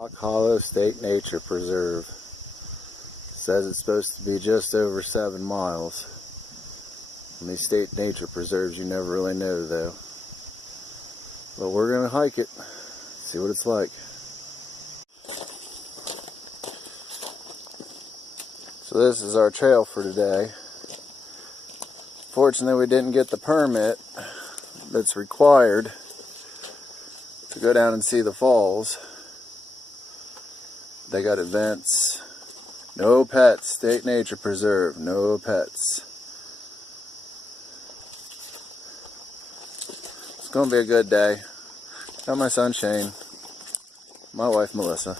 Rock Hollow State Nature Preserve. Says it's supposed to be just over 7 miles. In these state nature preserves, you never really know though. But we're gonna hike it, see what it's like. So this is our trail for today. Fortunately, we didn't get the permit that's required to go down and see the falls. They got events. No pets, state nature preserve, no pets. It's gonna be a good day. Got my son Shane, my wife Melissa.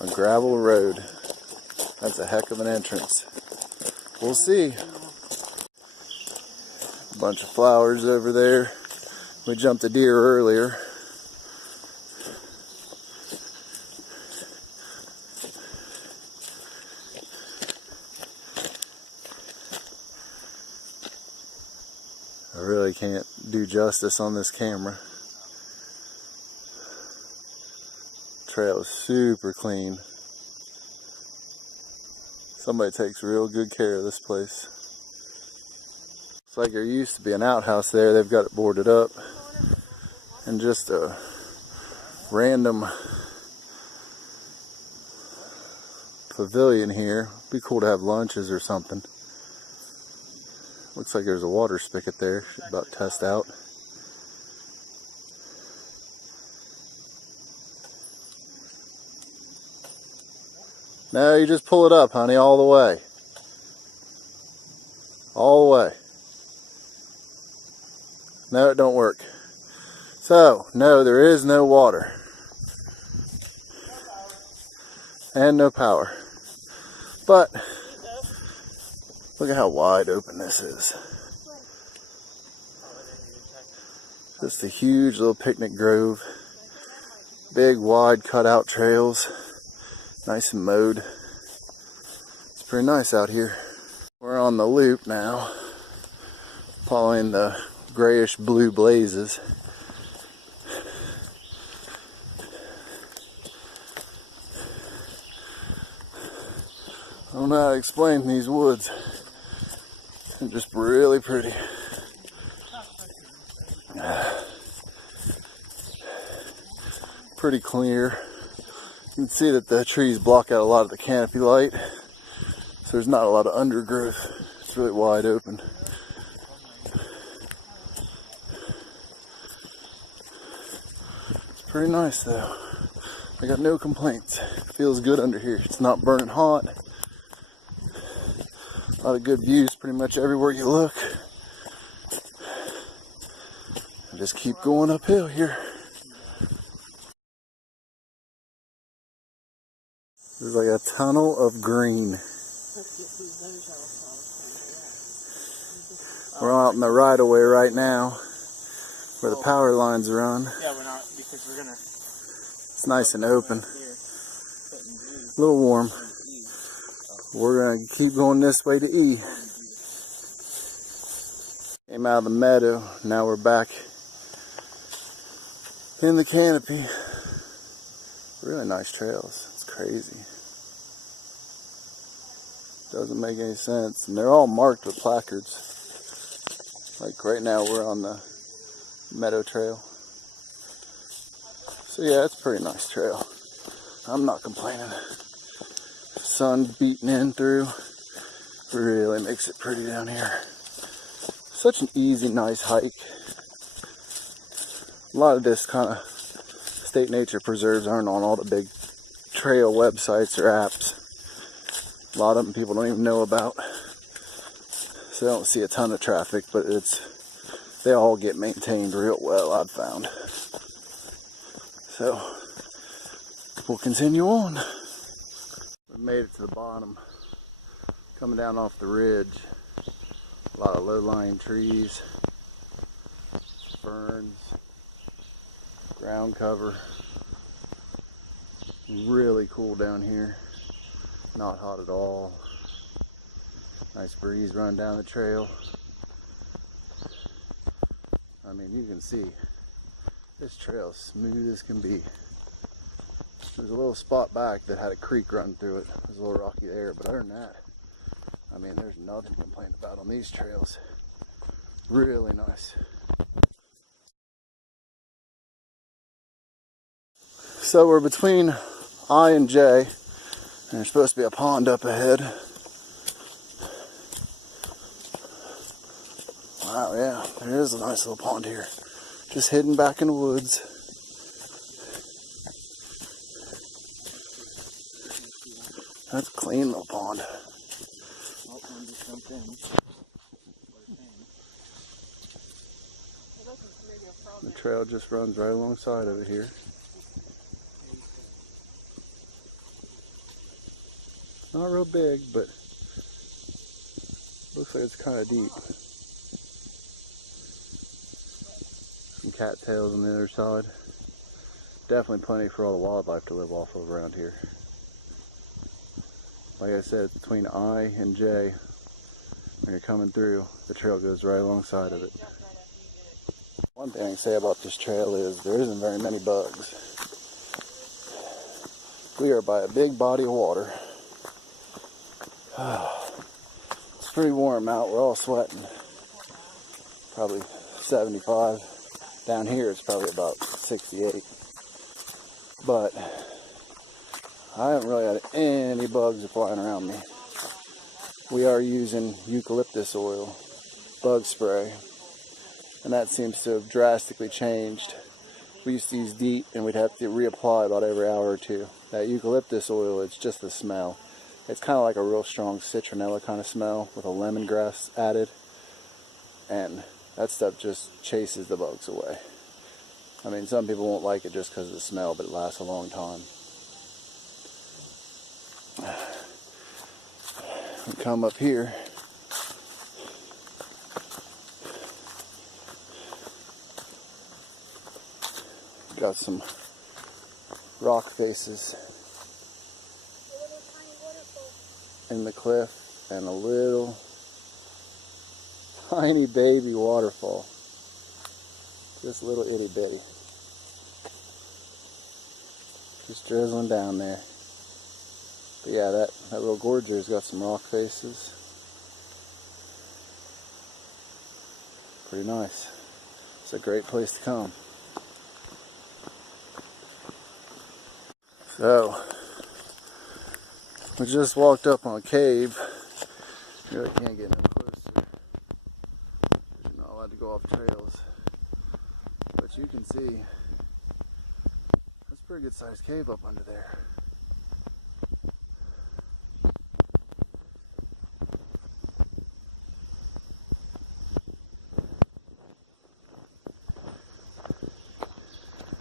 A gravel road. That's a heck of an entrance. We'll see. A bunch of flowers over there. We jumped a deer earlier. I really can't do justice on this camera. Trail is super clean. Somebody takes real good care of this place. Looks like there used to be an outhouse there. They've got it boarded up. And just a random pavilion here. Be cool to have lunches or something. Looks like there's a water spigot there. Should about test out. No, you just pull it up, honey, all the way. All the way. No, it don't work. So, no, there is no water. And no power. But, look at how wide open this is. Just a huge little picnic grove. Big, wide, cutout trails. Nice and mowed. It's pretty nice out here. We're on the loop now, following the grayish blue blazes. I don't know how to explain these woods. They're just really pretty. Pretty clear. You can see that the trees block out a lot of the canopy light, so there's not a lot of undergrowth. It's really wide open. It's pretty nice though. I got no complaints. It feels good under here. It's not burning hot. A lot of good views pretty much everywhere you look. I just keep going uphill here. There's like a tunnel of green. We're out in the right of way right now, where the power lines run. Yeah, we're not, because we're gonna. It's nice and open. A little warm. We're gonna keep going this way to E. Came out of the meadow. Now we're back in the canopy. Really nice trails. It's crazy. Doesn't make any sense. And they're all marked with placards. Like right now we're on the meadow trail. So yeah, it's a pretty nice trail. I'm not complaining. Sun's beating in through. Really makes it pretty down here. Such an easy, nice hike. A lot of this kind of state nature preserves aren't on all the big trail websites or apps. A lot of them people don't even know about. So I don't see a ton of traffic, but they all get maintained real well, I've found. So we'll continue on. We made it to the bottom. Coming down off the ridge. A lot of low-lying trees, ferns, ground cover. Really cool down here. Not hot at all. Nice breeze running down the trail. I mean, you can see this trail is smooth as can be. There's a little spot back that had a creek run through it. There's a little rocky there, but other than that, I mean, there's nothing to complain about on these trails. Really nice. So we're between I and J, and there's supposed to be a pond up ahead. Wow, yeah, there is a nice little pond here. Just hidden back in the woods. That's a clean little pond. The trail just runs right alongside of it here. Not real big, but looks like it's kind of deep. Some cattails on the other side. Definitely plenty for all the wildlife to live off of around here. Like I said, between I and J, when you're coming through, the trail goes right alongside of it. One thing I can say about this trail is there isn't very many bugs. We are by a big body of water. It's pretty warm out, we're all sweating. Probably 75. Down here it's probably about 68. But I haven't really had any bugs flying around me. We are using eucalyptus oil bug spray, and that seems to have drastically changed. We used to use DEET and we'd have to reapply about every hour or two. That eucalyptus oil, it's just the smell. It's kind of like a real strong citronella kind of smell with a lemongrass added, and that stuff just chases the bugs away. I mean, some people won't like it just because of the smell, but it lasts a long time. We come up here. Got some rock faces in the cliff and a little tiny baby waterfall. Just little itty bitty. Just drizzling down there. But yeah, that little gorge there's got some rock faces. Pretty nice. It's a great place to come. So, we just walked up on a cave. You really can't get no closer. You're not allowed to go off trails. But you can see, that's a pretty good sized cave up under there.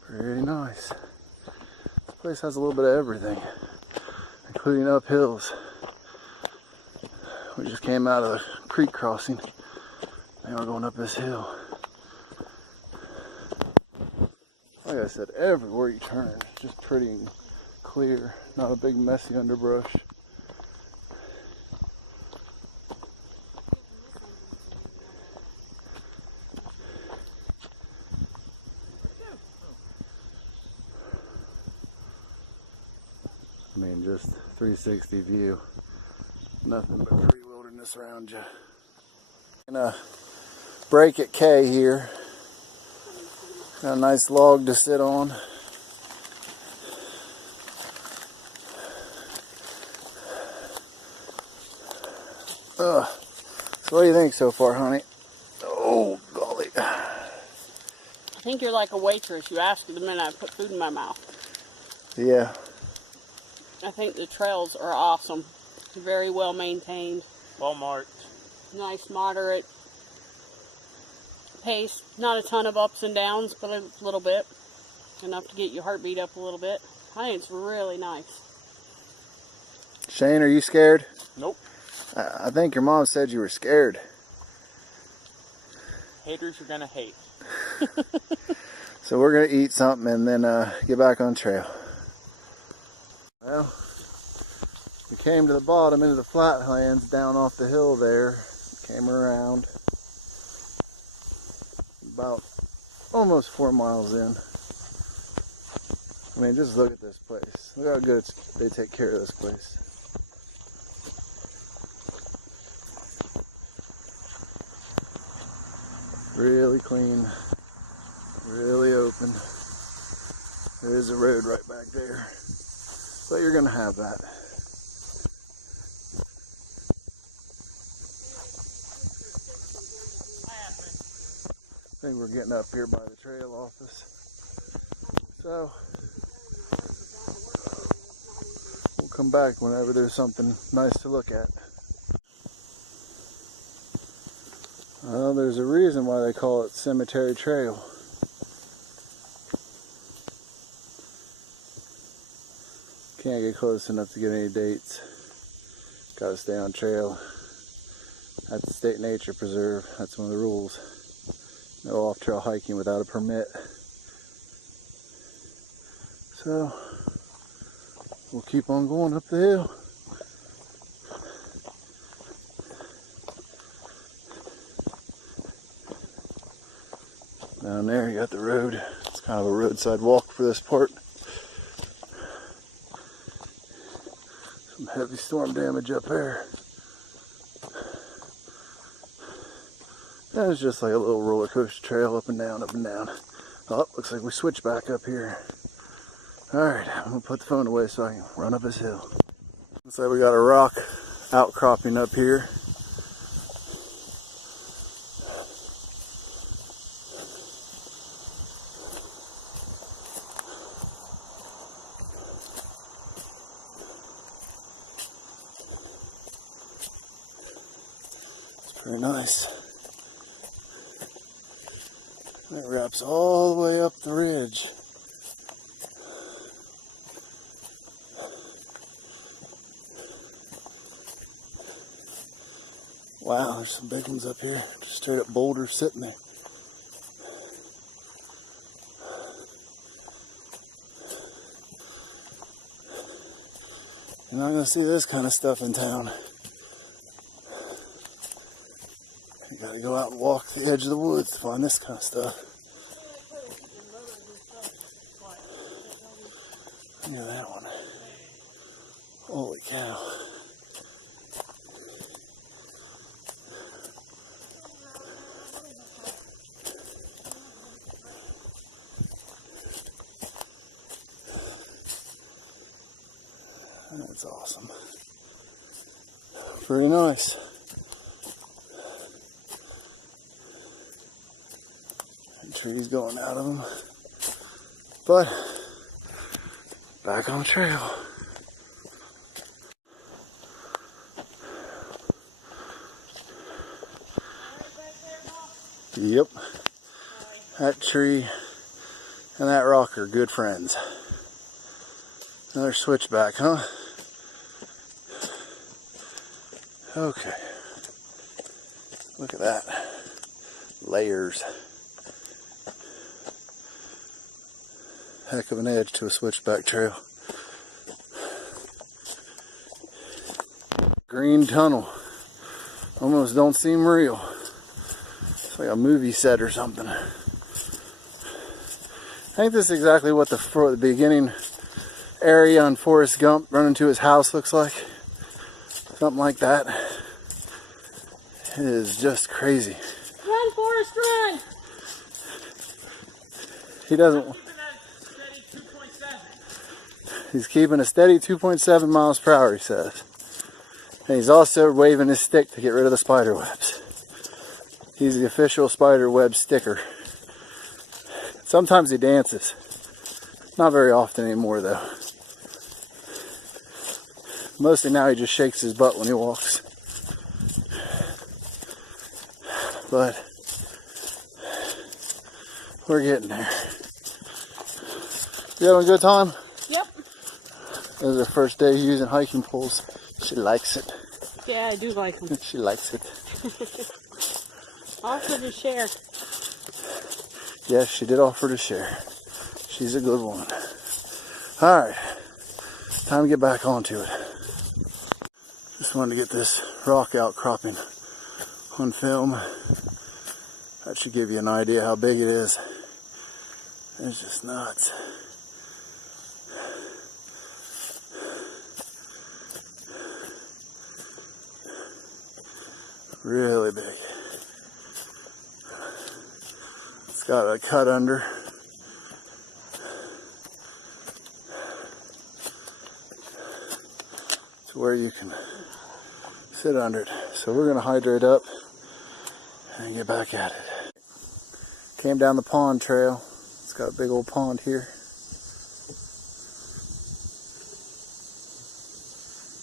Pretty nice. This place has a little bit of everything, including up hills. We just came out of the creek crossing. Now we're going up this hill. Like I said, everywhere you turn, it's just pretty and clear. Not a big messy underbrush. I mean, just 360 view. Nothing but free wilderness around you. Gonna break at K here. Got a nice log to sit on. So what do you think so far, honey? Oh, golly. I think you're like a waitress. You ask the minute I put food in my mouth. Yeah. I think the trails are awesome. Very well maintained. Walmart. Nice, moderate pace. Not a ton of ups and downs, but a little bit. Enough to get your heartbeat up a little bit. I think it's really nice. Shane, are you scared? Nope. I think your mom said you were scared. Haters are gonna hate. So we're gonna eat something and then get back on trail. Well, we came to the bottom into the flatlands down off the hill there. Came around. About almost 4 miles in. I mean, just look at this place. Look how good they take care of this place. Really clean, really open. There is a road right back there, but you're gonna have that. I think we're getting up here by the trail office. So we'll come back whenever there's something nice to look at. Well, there's a reason why they call it Cemetery Trail. Can't get close enough to get any dates. Gotta stay on trail. At the State Nature Preserve, that's one of the rules. No off-trail hiking without a permit. So, we'll keep on going up the hill. Down there you got the road. It's kind of a roadside walk for this part. Some heavy storm damage up there. That was just like a little roller coaster trail up and down, up and down. Oh, looks like we switched back up here. Alright, I'm going to put the phone away so I can run up this hill. Looks like we got a rock outcropping up here. It's pretty nice. It wraps all the way up the ridge. Wow, there's some big ones up here. Just straight up boulders sitting there. You're not going to see this kind of stuff in town. You got to go out and walk the edge of the woods to find this kind of stuff. Look at that one. Holy cow. That's awesome. Pretty nice. And trees going out of them. But back on the trail. Yep. That tree and that rock are good friends. Another switchback, huh? Okay. Look at that. Layers. Heck of an edge to a switchback trail. Green tunnel. Almost don't seem real. It's like a movie set or something. I think this is exactly what the beginning area on Forrest Gump running to his house looks like. Something like that. It is just crazy. Run, Forrest, run! He doesn't. He's keeping a steady 2.7 miles per hour, he says. And he's also waving his stick to get rid of the spider webs. He's the official spider web sticker. Sometimes he dances. Not very often anymore, though. Mostly now he just shakes his butt when he walks. But we're getting there. You having a good time? Yep. This is her first day using hiking poles. She likes it. Yeah, I do like them. She likes it. Offer to share. Yes, she did offer to share. She's a good woman. Alright. Time to get back onto it. Just wanted to get this rock outcropping on film. That should give you an idea how big it is. It's just nuts. Really big. It's got a cut under. To where you can sit under it. So we're going to hydrate up and get back at it. Came down the pond trail. It's got a big old pond here.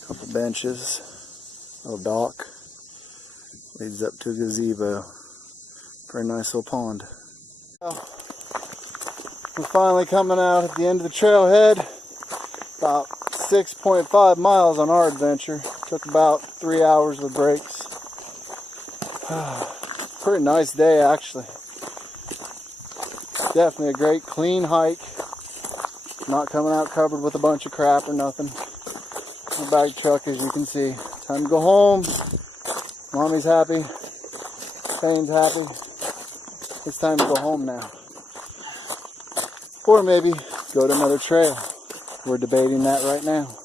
Couple benches. Little dock. Leads up to a gazebo. Pretty nice little pond. We're finally coming out at the end of the trailhead. About 6.5 miles on our adventure. Took about 3 hours with breaks. Pretty nice day actually. Definitely a great clean hike. Not coming out covered with a bunch of crap or nothing. The bag truck, as you can see. Time to go home. Mommy's happy. Shane's happy. It's time to go home now. Or maybe go to another trail. We're debating that right now.